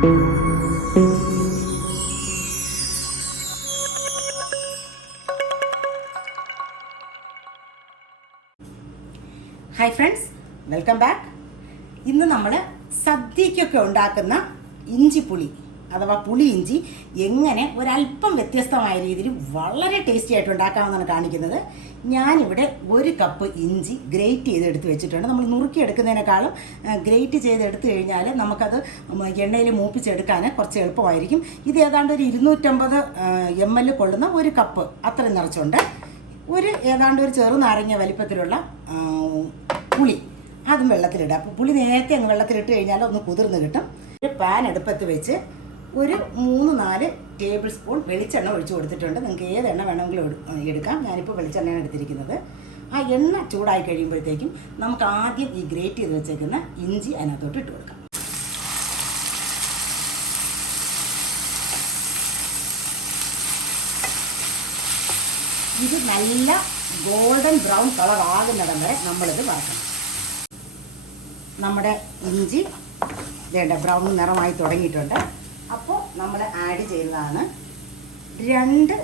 Hi friends welcome back ഇന്ന് നമ്മൾ സദ്യക്കൊക്കെ ഉണ്ടാക്കുന്ന ഇഞ്ചിപ്പുളി. അഥവാ പുളി ഇഞ്ചി എങ്ങനെ ഒരല്പം വ്യത്യസ്തമായ രീതിയിൽ വളരെ ടേസ്റ്റി ആയിട്ട് ഉണ്ടാക്കാമെന്നാണ് കാണിക്കുന്നത്. ഞാനിവിടെ ഒരു കപ്പ് ഇഞ്ചി ഗ്രേറ്റ് ചെയ്ത് എടുത്ത് വെച്ചിട്ടുണ്ട്. നമ്മൾ നുറുക്കി എടുക്കുന്നതിനേക്കാളും ഗ്രേറ്റ് ചെയ്ത് കഴിഞ്ഞാൽ നമുക്കത് എണ്ണയിൽ മൂപ്പിച്ചെടുക്കാൻ കുറച്ച് എളുപ്പമായിരിക്കും. ഇത് ഏതാണ്ട് ഒരു ഇരുന്നൂറ്റമ്പത് എം എൽ കൊള്ളുന്ന ഒരു കപ്പ് അത്രയും നിറച്ചുണ്ട്. ഒരു ഏതാണ്ട് ഒരു ചെറു നാരങ്ങ വലിപ്പത്തിലുള്ള പുളി. അതും വെള്ളത്തിലിടുക അപ്പോൾ പുളി നേരത്തെ അങ്ങ് വെള്ളത്തിലിട്ട് കഴിഞ്ഞാൽ ഒന്ന് കുതിർന്ന് കിട്ടും. ഒരു പാൻ അടുപ്പത്ത് വെച്ച് ഒരു മൂന്ന് നാല് ടേബിൾ സ്പൂൺ വെളിച്ചെണ്ണ ഒഴിച്ചു കൊടുത്തിട്ടുണ്ട്. നിങ്ങൾക്ക് ഏത് എണ്ണ വേണമെങ്കിലും എടു- എടുക്കാം. ഞാനിപ്പോൾ വെളിച്ചെണ്ണയാണ് എടുത്തിരിക്കുന്നത്. ആ എണ്ണ ചൂടായി കഴിയുമ്പോഴത്തേക്കും നമുക്ക് ആദ്യം ഈ ഗ്രേറ്റ് ചെയ്ത് വെച്ചേക്കുന്ന ഇഞ്ചി അതിനകത്തോട്ട് ഇട്ട് കൊടുക്കാം. ഇത് നല്ല ഗോൾഡൻ ബ്രൗൺ കളർ ആകുന്നിടം വരെ നമ്മളിത് വറക്കണം. നമ്മുടെ ഇഞ്ചി വേണ്ട ബ്രൗൺ നിറമായി തുടങ്ങിയിട്ടുണ്ട്. നമ്മൾ ആഡ് ചെയ്യുന്നതാണ് രണ്ട്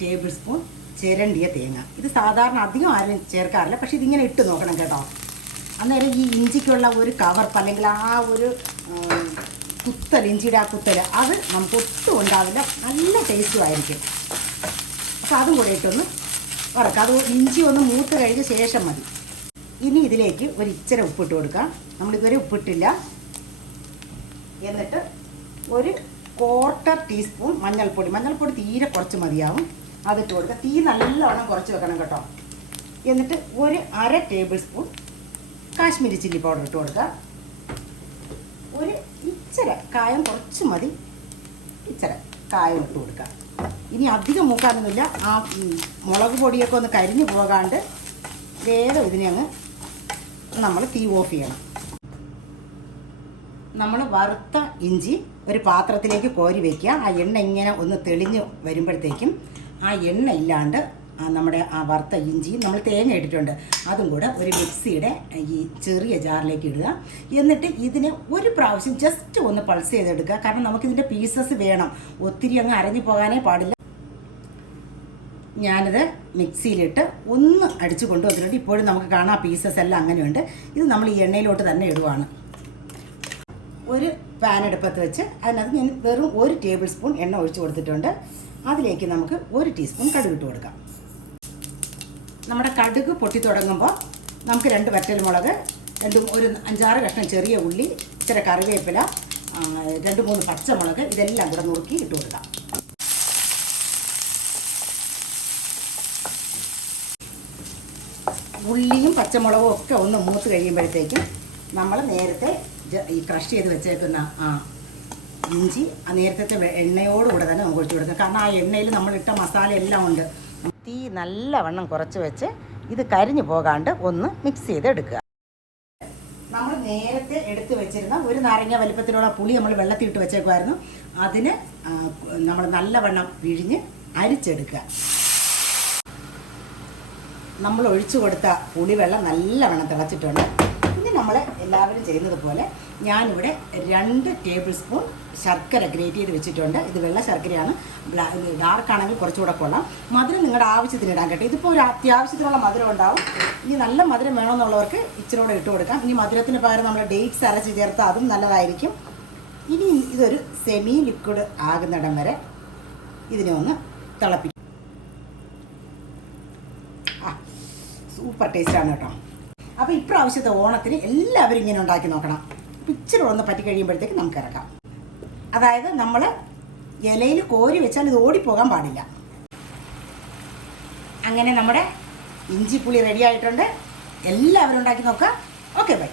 ടേബിൾ സ്പൂൺ ചിരണ്ടിയ തേങ്ങ. ഇത് സാധാരണ അധികം ആരും ചേർക്കാറില്ല പക്ഷേ ഇതിങ്ങനെ ഇട്ട് നോക്കണം കേട്ടോ. അന്നേരം ഈ ഇഞ്ചിക്കുള്ള ഒരു കവർപ്പ് അല്ലെങ്കിൽ ആ ഒരു കുത്തൽ ഇഞ്ചിയുടെ ആ കുത്തൽ അത് നമുക്ക് ഒട്ടും ഉണ്ടാവില്ല. നല്ല ടേസ്റ്റും ആയിരിക്കും. അപ്പോൾ അതും കൂടെ ഇട്ടൊന്ന് വറക്കാം. അത് ഇഞ്ചി ഒന്ന് മൂത്ത് കഴിഞ്ഞ ശേഷം മതി. ഇനി ഇതിലേക്ക് ഒരു ഇച്ചിരി ഉപ്പിട്ട് കൊടുക്കാം. നമ്മളിതുവരെ ഉപ്പിട്ടില്ല. എന്നിട്ട് ഒരു ക്വാർട്ടർ ടീസ്പൂൺ മഞ്ഞൾപ്പൊടി. മഞ്ഞൾപ്പൊടി തീരെ കുറച്ച് മതിയാവും. അതിട്ട് കൊടുക്കുക തീ നല്ലവണ്ണം കുറച്ച് വെക്കണം കേട്ടോ. എന്നിട്ട് ഒരു അര tablespoon Kashmiri chilli powder ഇട്ട് കൊടുക്കുക. ഒരു ഇച്ചിരി കായം കുറച്ച് മതി. ഇച്ചിരി കായം ഇട്ട് കൊടുക്കുക. ഇനി അധികം മൂക്കാനൊന്നുമില്ല. ആ മുളക് പൊടിയൊക്കെ ഒന്ന് കരിഞ്ഞു പോകാണ്ട് വേഗം ഇതിനെ അങ്ങ് നമ്മൾ തീ ഓഫ് ചെയ്യണം. നമ്മൾ വറുത്ത ഇഞ്ചി ഒരു പാത്രത്തിലേക്ക് കോരി വയ്ക്കുക ആ എണ്ണ ഇങ്ങനെ ഒന്ന് തെളിഞ്ഞ് വരുമ്പോഴത്തേക്കും ആ എണ്ണ ഇല്ലാണ്ട് നമ്മുടെ ആ വറുത്ത ഇഞ്ചി നമ്മൾ തേങ്ങ ഇട്ടിട്ടുണ്ട്. അതും കൂടെ ഒരു മിക്സിയുടെ ഈ ചെറിയ ജാറിലേക്ക് ഇടുക. എന്നിട്ട് ഇതിനെ ഒരു പ്രാവശ്യം ജസ്റ്റ് ഒന്ന് പൾസ് ചെയ്തെടുക്കുക. കാരണം നമുക്കിതിന്റെ പീസസ് വേണം. ഒത്തിരി അങ്ങ് അരഞ്ഞു പോകാനേ പാടില്ല. ഞാനിത് മിക്സിയിലിട്ട് ഒന്ന് അടിച്ചു കൊണ്ടുവന്നിട്ടുണ്ട്. ഇപ്പോഴും നമുക്ക് കാണാം പീസസ് എല്ലാം അങ്ങനെയുണ്ട്. ഇത് നമ്മൾ ഈ എണ്ണയിലോട്ട് തന്നെ ഇടുവാണ്. ഒരു പാൻ എടുപ്പത്ത് വെച്ച് അതിനകത്ത് ഞാൻ വെറും ഒരു ടേബിൾ സ്പൂൺ എണ്ണ ഒഴിച്ചു കൊടുത്തിട്ടുണ്ട്. അതിലേക്ക് നമുക്ക് ഒരു ടീസ്പൂൺ കടുക് ഇട്ട് കൊടുക്കാം. നമ്മുടെ കടുക് പൊട്ടി തുടങ്ങുമ്പോൾ നമുക്ക് രണ്ട് വറ്റൽമുളക് രണ്ടും ഒരു അഞ്ചാറ് കഷ്ണം ചെറിയ ഉള്ളി ഇച്ചിരി കറിവേപ്പില രണ്ട് മൂന്ന് പച്ചമുളക് ഇതെല്ലാം കൂടെ നുറുക്കി ഇട്ട് കൊടുക്കാം. ഉള്ളിയും പച്ചമുളകും ഒക്കെ ഒന്ന് മൂത്ത് കഴിയുമ്പോഴത്തേക്കും നമ്മൾ നേരത്തെ ഈ ക്രഷ് ചെയ്ത് വെച്ചേക്കുന്ന ആ ഇഞ്ചി ആ നേരത്തെ എണ്ണയോടുകൂടെ തന്നെ നമുക്ക് ഒഴിച്ചു കൊടുക്കാം. കാരണം ആ എണ്ണയിൽ ഇട്ട മസാല എല്ലാം ഉണ്ട്. തീ നല്ലവണ്ണം കുറച്ച് വെച്ച് ഇത് കരിഞ്ഞു പോകാണ്ട് ഒന്ന് മിക്സ് ചെയ്ത് എടുക്കുക നമ്മൾ നേരത്തെ എടുത്തു വെച്ചിരുന്ന ഒരു നാരങ്ങ വലിപ്പത്തിലുള്ള പുളി നമ്മൾ വെള്ളത്തിൽ ഇട്ട് വെച്ചേക്കുമായിരുന്നു അതിന് നമ്മൾ നല്ലവണ്ണം പിഴിഞ്ഞ് അരിച്ചെടുക്കുക. നമ്മൾ ഒഴിച്ചു കൊടുത്ത പുളിവെള്ളം നല്ലവണ്ണം തിളച്ചിട്ടുണ്ട്. ഇനി നമ്മൾ എല്ലാവരും ചെയ്യുന്നത് പോലെ ഞാനിവിടെ രണ്ട് ടേബിൾ സ്പൂൺ ശർക്കര ഗ്രേറ്റ് ചെയ്ത് വെച്ചിട്ടുണ്ട്. ഇത് വെള്ള ശർക്കരയാണ്. ഡാർക്ക് ആണെങ്കിൽ കുറച്ചുകൂടെ കൊള്ളാം. മധുരം നിങ്ങളുടെ ആവശ്യത്തിന് ഇടാൻ കേട്ടോ. ഇതിപ്പോൾ ഒരു അത്യാവശ്യത്തിനുള്ള മധുരം ഉണ്ടാവും. ഇനി നല്ല മധുരം വേണമെന്നുള്ളവർക്ക് ഇച്ചിരി കൂടെ ഇട്ട് കൊടുക്കാം. ഇനി മധുരത്തിന് പകരം നമ്മൾ ഡേറ്റ്സ് അരച്ച് ചേർത്താൽ അതും നല്ലതായിരിക്കും. ഇനി ഇതൊരു സെമി ലിക്വിഡ് ആകുന്നിടം വരെ ഇതിനെ ഒന്ന് തിളപ്പിക്കും സൂപ്പർ ടേസ്റ്റാണ് കേട്ടോ. അപ്പോൾ ഇപ്രാവശ്യത്തെ ഓണത്തിന് എല്ലാവരും ഇങ്ങനെ ഉണ്ടാക്കി നോക്കണം. ഇച്ചിരി ഒന്ന് പറ്റി കഴിയുമ്പോഴത്തേക്ക് നമുക്ക് ഇറക്കാം. അതായത് നമ്മൾ ഇലയിൽ കോരി വെച്ചാൽ ഇത് ഓടിപ്പോകാൻ പാടില്ല. അങ്ങനെ നമ്മുടെ ഇഞ്ചിപ്പുളി റെഡി ആയിട്ടുണ്ട്. എല്ലാവരും ഉണ്ടാക്കി നോക്കാം. Okay bye